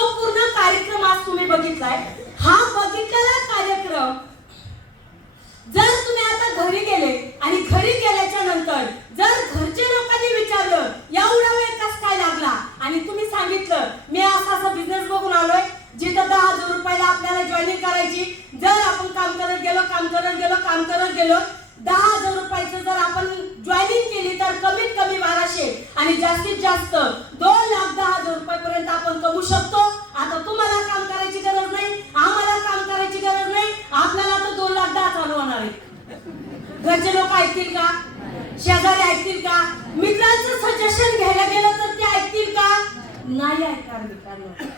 जो पूर्ण कार्यक्रम आज तुम्ही बघितलाय, हा बघितलेला कार्यक्रम जर तुम्ही आता घरी गेले आणि घरी गेल्याच्या नंतर जर घरच्या लोकांनी विचारलं एवढा वेळ कस काय लागला आणि तुम्ही सांगितलं मी असा बिझनेस बघून आलोय जिथं 10,000 रुपयाला आपल्याला जॉईनिंग करायची, जर आपण काम करत गेलो 10,000 रुपयाचं जर आपण जॉईनिंग केली तर कमीत कमी 1200 आणि जास्तीत जास्त 2,10,000 रुपयापर्यंत आपण कमवू शकतो. आता तुम्हाला काम करायची गरज नाही, आम्हाला काम करायची गरज नाही, आपल्याला तर 2,10,000 चालू होणार आहे. घरचे लोक ऐकतील का? शेजारी ऐकतील का? मित्रांचं सजेशन घ्यायला गेलं तर ते ऐकतील का? नाही ऐकणार मित्रांनो.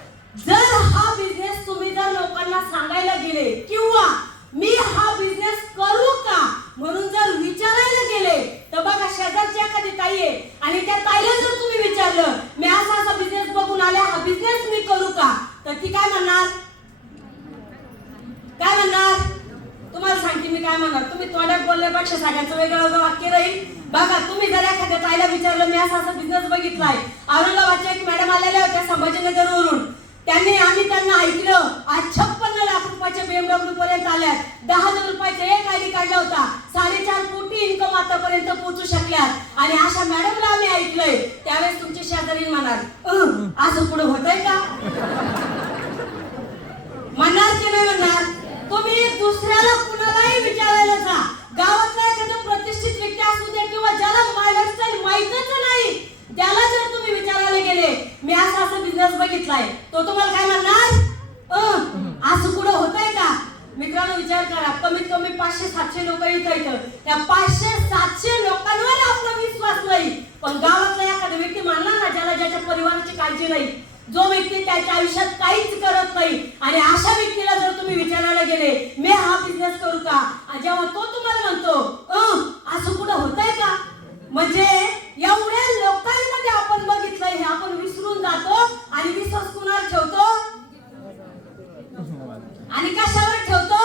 जर हा बिझनेस तुम्ही जर लोकांना सांगायला गेले किंवा मी हा बिझनेस करू का म्हणून जर विचारायला गेले तर बघा शेजारची एखादी ताई आहे आणि त्या ताईला जर तुम्ही विचारलं मी असा बिझनेस बघून आले, हा बिझनेस मी करू का, तर ती काय म्हणणार? काय म्हणणार? तुम्हाला सांगते मी काय म्हणणार. तुम्ही तोंडात बोलल्यापेक्षा सगळ्यांचं वेगळं वाक्य राहील. बघा तुम्ही जर एखाद्या ताईला विचारलं मी असा बिझनेस बघितलाय, औरंगाबादच्या एक मॅडम आलेल्या होत्या संभाजीनगरवरून, आम्ही त्यांना ऐकलं आज 56 लाख रुपयाच्या BMW पर्यंत आल्यात, 10,000 रुपयाचा एक आयडी काढला होता, 4.5 कोटी इन्कम आतापर्यंत पोहोचू शकल्यात आणि अशा मॅडमला आम्ही ऐकलंय. त्यावेळेस तुमचे शेजारी म्हणणार असं पुढे होतंय का? म्हणणार की नाही म्हणणार? तुम्ही दुसऱ्याला कुणालाही विचारायला जा, गावातला एखादा प्रतिष्ठित व्यक्ती असू दे किंवा ज्याला लाईफस्टाईल माहितच नाही त्याला जर तुम्ही विचारायला गेले मी असा बिझनेस बघितलाय, तो तुम्हाला काय म्हणणार? असं कुठं होतंय का? मित्रांनो विचार करा, कमीत कमी 500-700 लोक इथं त्या 500-700 लोकांवर आपला विश्वास नाही, पण गावातला एखादा व्यक्ती म्हणला ना ज्याला ज्याच्या परिवाराची काळजी नाही, जो व्यक्ती त्याच्या आयुष्यात काहीच करत नाही आणि अशा व्यक्तीला जर तुम्ही विचारायला गेले मी हा बिझनेस करू का, जेव्हा तो तुम्हाला म्हणतो असं कुठं होतंय का? म्हणजे एवढ्या लोकांमध्ये आपण बघितलंय हे आपण विसरून जातो आणि विश्वास कुणावर ठेवतो आणि कशावर ठेवतो?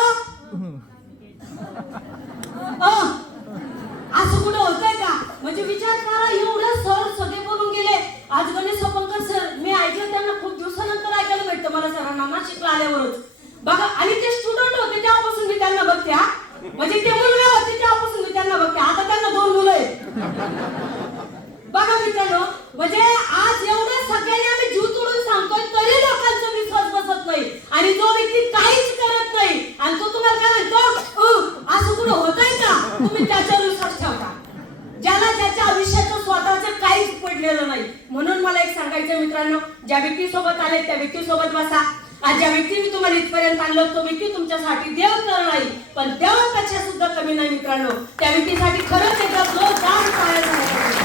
असं कुठं होतंय का? म्हणजे विचार करा, एवढं सर सगळे बोलून गेले. आज गणेश सोपंकर सर मी ऐकलं, त्यांना खूप दिवसानंतर ऐकायला भेटतं मला सरांना ना शिकला आल्यावरच. बघा आणि ते स्टुडंट होते तेव्हापासून मी त्यांना बघते, म्हणजे ते मुलगा होते तेव्हापासून मी त्यांना बघते, आता त्यांना 2 मुलं आहेत. बघा मित्रांनो, म्हणजे आज एवढं सगळ्यांनी आम्ही जीव तोडून सांगतोय तरी लोकांचा विश्वास बसत नाही आणि जो व्यक्ती काहीच करत नाही आणि तो तुम्हाला काय म्हणतो असं कुठं होतंय का, तुम्ही त्याच्यावर विश्वास ठेवता ज्याला त्याच्या आयुष्याचं स्वतःचं काहीच पडलेलं नाही. म्हणून मला एक सांगायचं मित्रांनो, ज्या व्यक्तीसोबत आले त्या व्यक्तीसोबत बसा. आज ज्या व्यक्तीने तुम्हाला इथपर्यंत आणलं तो व्यक्ती तुमच्यासाठी देव तर नाही पण देवापेक्षा सुद्धा कमी नाही मित्रांनो. त्या व्यक्तीसाठी खरंच एकदा जोरदार टाळ्या झाल्या.